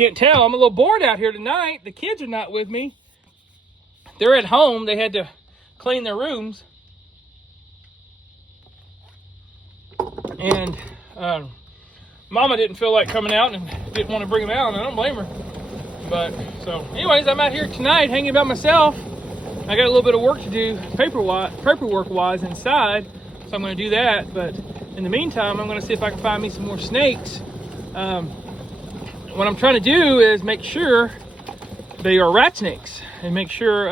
can't tell, I'm a little bored out here tonight. The kids are not with me. They're at home. They had to clean their rooms. And Mama didn't feel like coming out and didn't want to bring them out, and I don't blame her. But, so, anyways, I'm out here tonight hanging by myself. I got a little bit of work to do paperwork-wise inside, so I'm going to do that. But in the meantime, I'm going to see if I can find me some more snakes. What I'm trying to do is make sure they are rat snakes, and make sure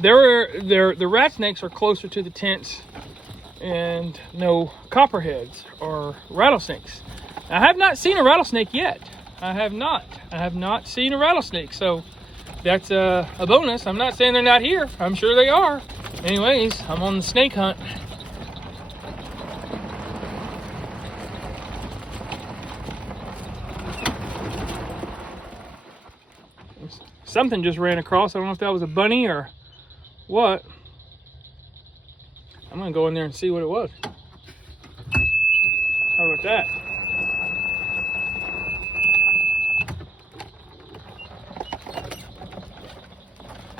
the rat snakes are closer to the tents and no copperheads or rattlesnakes. I have not seen a rattlesnake yet. I have not seen a rattlesnake, so that's a bonus. I'm not saying they're not here. I'm sure they are. Anyways, I'm on the snake hunt. Something just ran across. I don't know if that was a bunny or what. I'm gonna go in there and see what it was. How about that?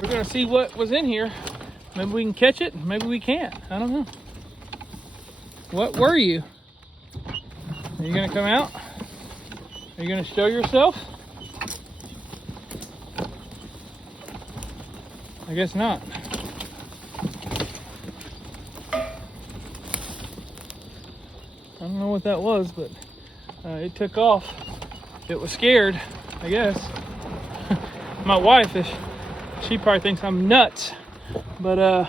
We're gonna see what was in here. Maybe we can catch it, maybe we can't. I don't know. What were you? Are you gonna come out? Are you gonna show yourself? I guess not. I don't know what that was, but it took off. It was scared, I guess. My wife is. She probably thinks I'm nuts, but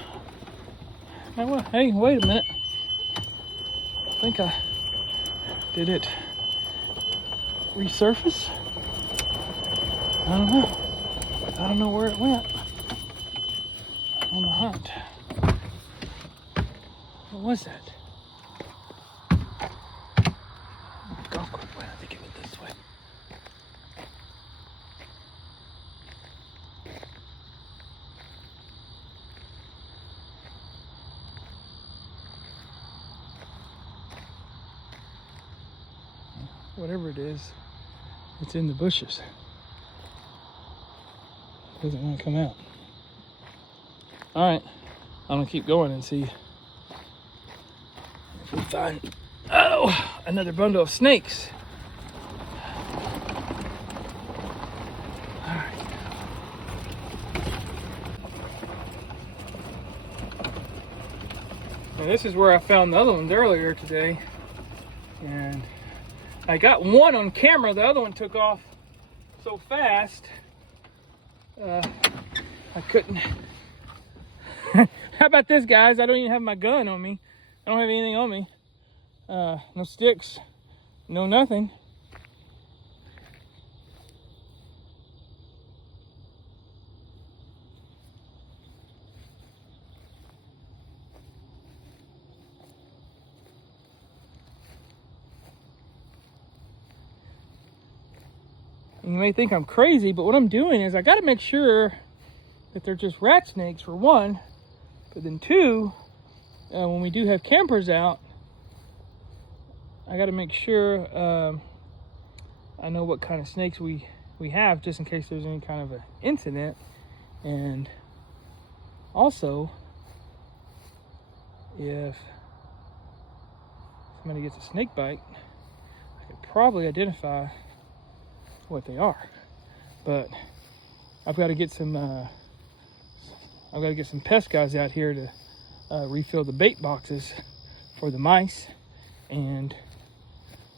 hey, wait a minute. I think did it resurface? I don't know. I don't know where it went on the hunt. What was that? Golf cart went. I think it went this way. Whatever it is, it's in the bushes. It doesn't want to come out. All right, I'm gonna keep going and see if we find, another bundle of snakes. All right. Now this is where I found the other ones earlier today, and I got one on camera. The other one took off so fast, I couldn't. How about this, guys? I don't even have my gun on me. I don't have anything on me. No sticks, no nothing. You may think I'm crazy, but what I'm doing is I got to make sure that they're just rat snakes, for one, but then two, when we do have campers out, I got to make sure I know what kind of snakes we have, just in case there's any kind of an incident. And also, if somebody gets a snake bite, I could probably identify what they are. But I've got to get some pest guys out here to refill the bait boxes for the mice, and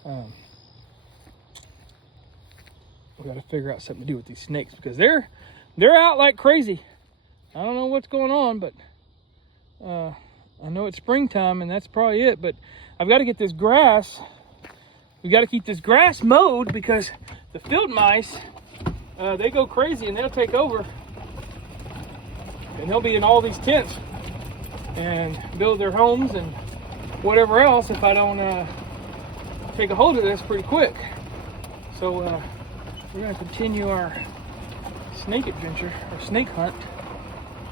we got to figure out something to do with these snakes, because they're out like crazy. I don't know what's going on, but I know it's springtime and that's probably it. But I've got to get this grass. We got to keep this grass mowed, because the field mice, they go crazy and they'll take over, and they'll be in all these tents and build their homes and whatever else if I don't take a hold of this pretty quick. So we're going to continue our snake adventure, or snake hunt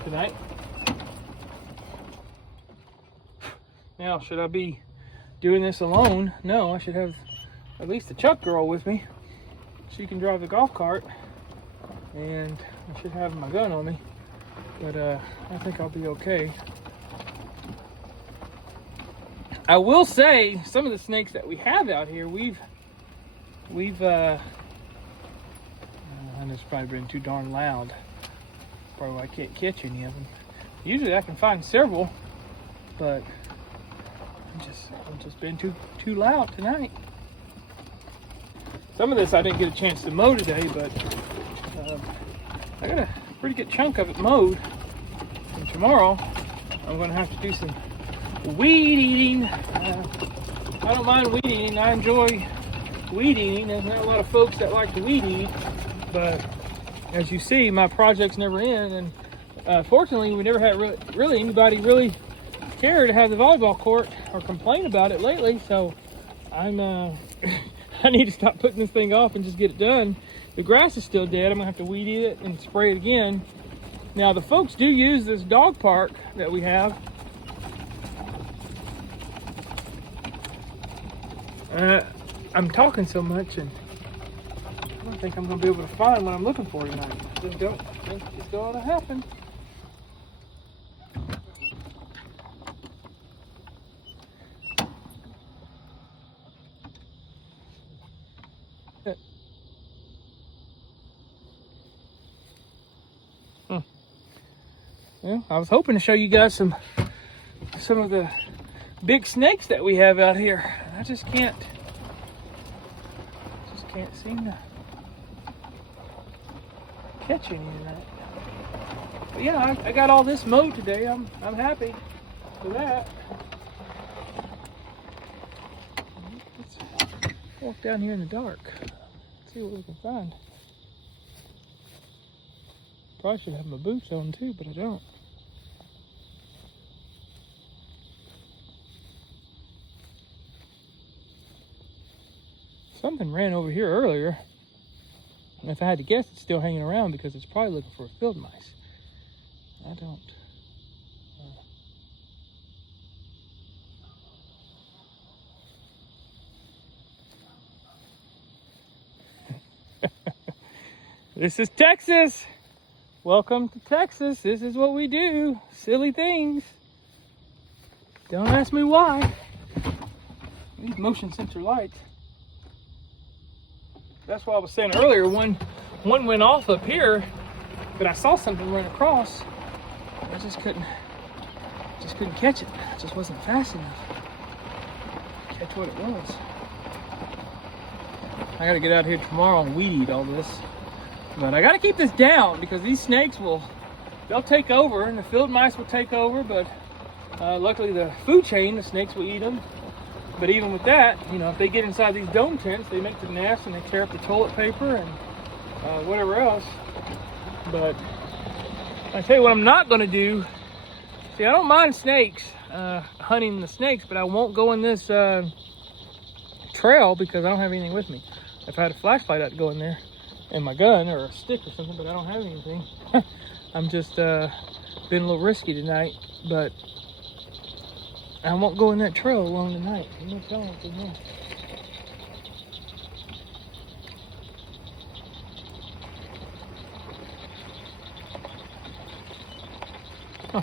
tonight. Now, should I be doing this alone? No, I should have at least the Chuck girl with me. she can drive the golf cart, and I should have my gun on me, but I think I'll be okay. I will say some of the snakes that we have out here, we've and it's probably been too darn loud. Probably why I can't catch any of them. Usually I can find several, but I've just been too loud tonight. Some of this I didn't get a chance to mow today, but I got a pretty good chunk of it mowed. And tomorrow I'm going to have to do some weed eating. I don't mind weed eating. I enjoy weed eating. There's not a lot of folks that like to weed eat, but as you see, my projects never end. And fortunately, we never had really anybody really care to have the volleyball court or complain about it lately. So I'm I need to stop putting this thing off and just get it done. The grass is still dead. I'm gonna have to weed eat it and spray it again. Now the folks do use this dog park that we have. I'm talking so much, and I don't think I'm gonna be able to find what I'm looking for tonight. Just don't think it's gonna happen. Well, I was hoping to show you guys some of the big snakes that we have out here. I just can't seem to catch any of that. But yeah, I got all this mowed today. I'm happy for that. Let's walk down here in the dark. See what we can find. Probably should have my boots on too, but I don't. Something ran over here earlier, and if I had to guess, it's still hanging around because it's probably looking for field mice. I don't. This is Texas. Welcome to Texas. This is what we do. Silly things. Don't ask me why. These motion sensor lights. That's why I was saying earlier, one went off up here, but I saw something run across. I just couldn't catch it. It just wasn't fast enough to catch what it was. I gotta get out here tomorrow and weed eat all this. But I gotta keep this down because these snakes they'll take over, and the field mice will take over, but luckily the food chain, the snakes will eat them. But even with that, you know, if they get inside these dome tents, they make the nest and they tear up the toilet paper and whatever else. But I tell you what I'm not gonna do. See, I don't mind snakes, hunting the snakes, but I won't go in this trail because I don't have anything with me. If I had a flashlight, I'd go in there and my gun or a stick or something, but I don't have anything. I'm just been a little risky tonight, but I won't go in that trail alone tonight. I'm not telling you no. Huh.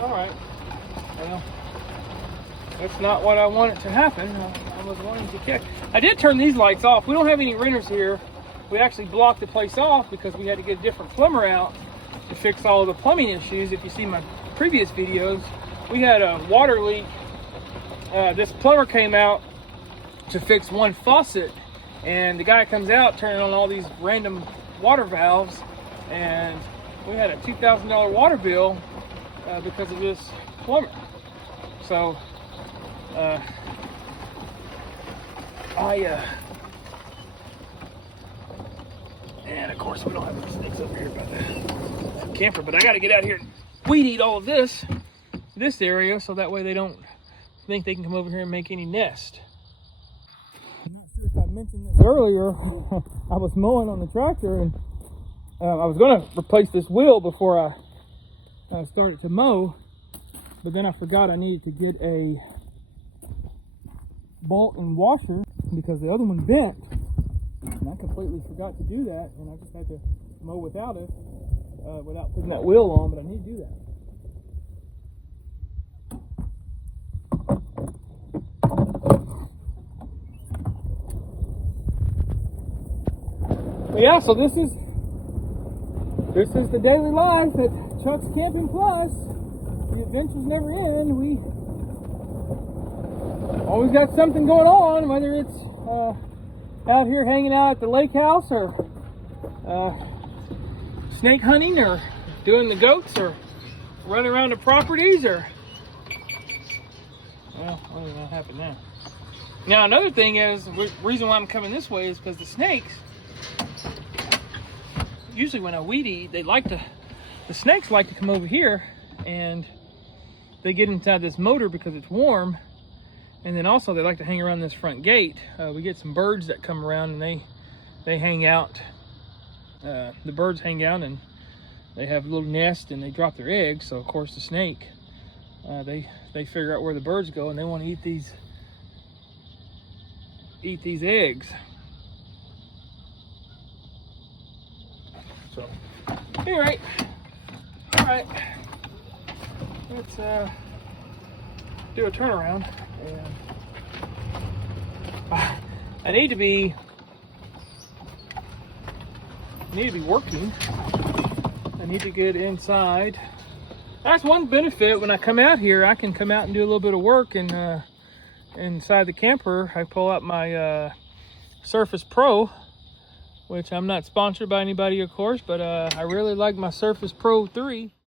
All right. Well, that's not what I wanted to happen. I was wanting to catch. I did turn these lights off. We don't have any renters here. We actually blocked the place off because we had to get a different plumber out to fix all of the plumbing issues. If you see my previous videos, we had a water leak. This plumber came out to fix one faucet, and the guy comes out turning on all these random water valves, and we had a $2,000 water bill because of this plumber. So and of course we don't have any snakes up here by the camper, but I got to get out here and weed eat all of this area so that way they don't think they can come over here and make any nest. I'm not sure if I mentioned this earlier. I was mowing on the tractor, and I was going to replace this wheel before I started to mow, but then I forgot I needed to get a bolt and washer because the other one bent. And I completely forgot to do that, and I just had to mow without it, without putting that wheel on, but I need to do that. But yeah, so this is the daily life at Chuck's Camping Plus. The adventures never end. We always got something going on, whether it's out here hanging out at the lake house, or snake hunting, or doing the goats, or running around the properties, or well, I don't know what happened now. Now another thing is, the reason why I'm coming this way is because the snakes, usually when I weed eat, the snakes like to come over here, and they get inside this motor because it's warm. And then also they like to hang around this front gate. We get some birds that come around, and they hang out. The birds hang out, and they have a little nest, and they drop their eggs. So of course the snake, they figure out where the birds go, and they want to eat these eggs. So anyway, all right, let's do a turnaround. And I need to be working. I need to get inside. That's one benefit when I come out here. I can come out and do a little bit of work, and inside the camper I pull out my Surface Pro, which I'm not sponsored by anybody, of course, but I really like my Surface Pro 3.